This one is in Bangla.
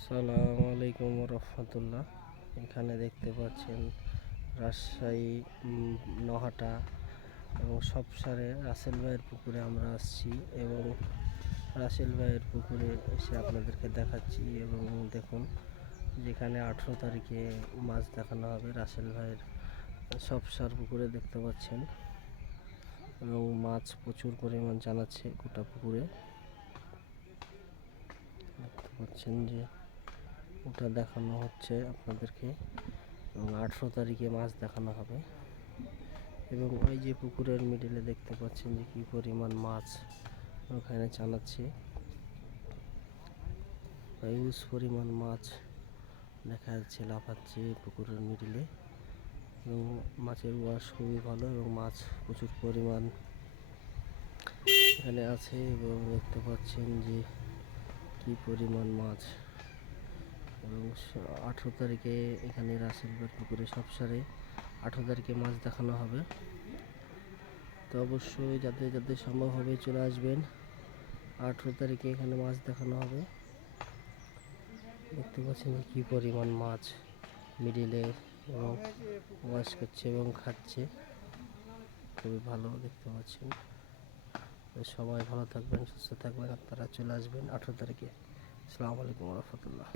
আসসালামু আলাইকুম রহমতুল্লাহ। এখানে দেখতে পাচ্ছেন রাজশাহী নহাটা এবং সবসারে রাসেল ভাইয়ের পুকুরে আমরা আসছি এবং রাসেল ভাইয়ের পুকুরে এসে আপনাদেরকে দেখাচ্ছি। এবং দেখুন যেখানে 18 তারিখে মাছ দেখানো হবে রাসেল ভাইয়ের সবসার পুকুরে দেখতে পাচ্ছেন, এবং মাছ প্রচুর পরিমাণ জানাচ্ছে গোটা পুকুরে। দেখতে পাচ্ছেন যে ওটা দেখানো হচ্ছে আপনাদেরকে, এবং 18 তারিখে মাছ দেখানো হবে। এবং ওই যে পুকুরের মিডিলে দেখতে পাচ্ছেন যে কি পরিমাণ মাছ ওখানে জানাচ্ছে, হিউজ পরিমাণ মাছ দেখা যাচ্ছে লাফাচ্ছে পুকুরের মিডিলে। এবং মাছের ওয়াশ খুবই ভালো এবং মাছ প্রচুর পরিমাণ এখানে আছে। এবং দেখতে পাচ্ছেন যে কি পরিমাণ মাছ। এবং 18 তারিখে এখানে রাসেলবাগ পুকুরে সবসারে 18 তারিখে মাছ দেখানো হবে। তো অবশ্যই যাদের যাদের সম্ভব হবে চলে আসবেন। 18 তারিখে এখানে মাছ দেখানো হবে। দেখতে পাচ্ছেন যে কী পরিমাণ মাছ মিডিলে এবং ওয়াশ করছে এবং খাচ্ছে, খুবই ভালো দেখতে পাচ্ছেন। সবাই ভালো থাকবেন, সুস্থ থাকবেন, আপনারা চলে আসবেন 18 তারিখে। আসসালামু আলাইকুম রহমতুল্লাহ।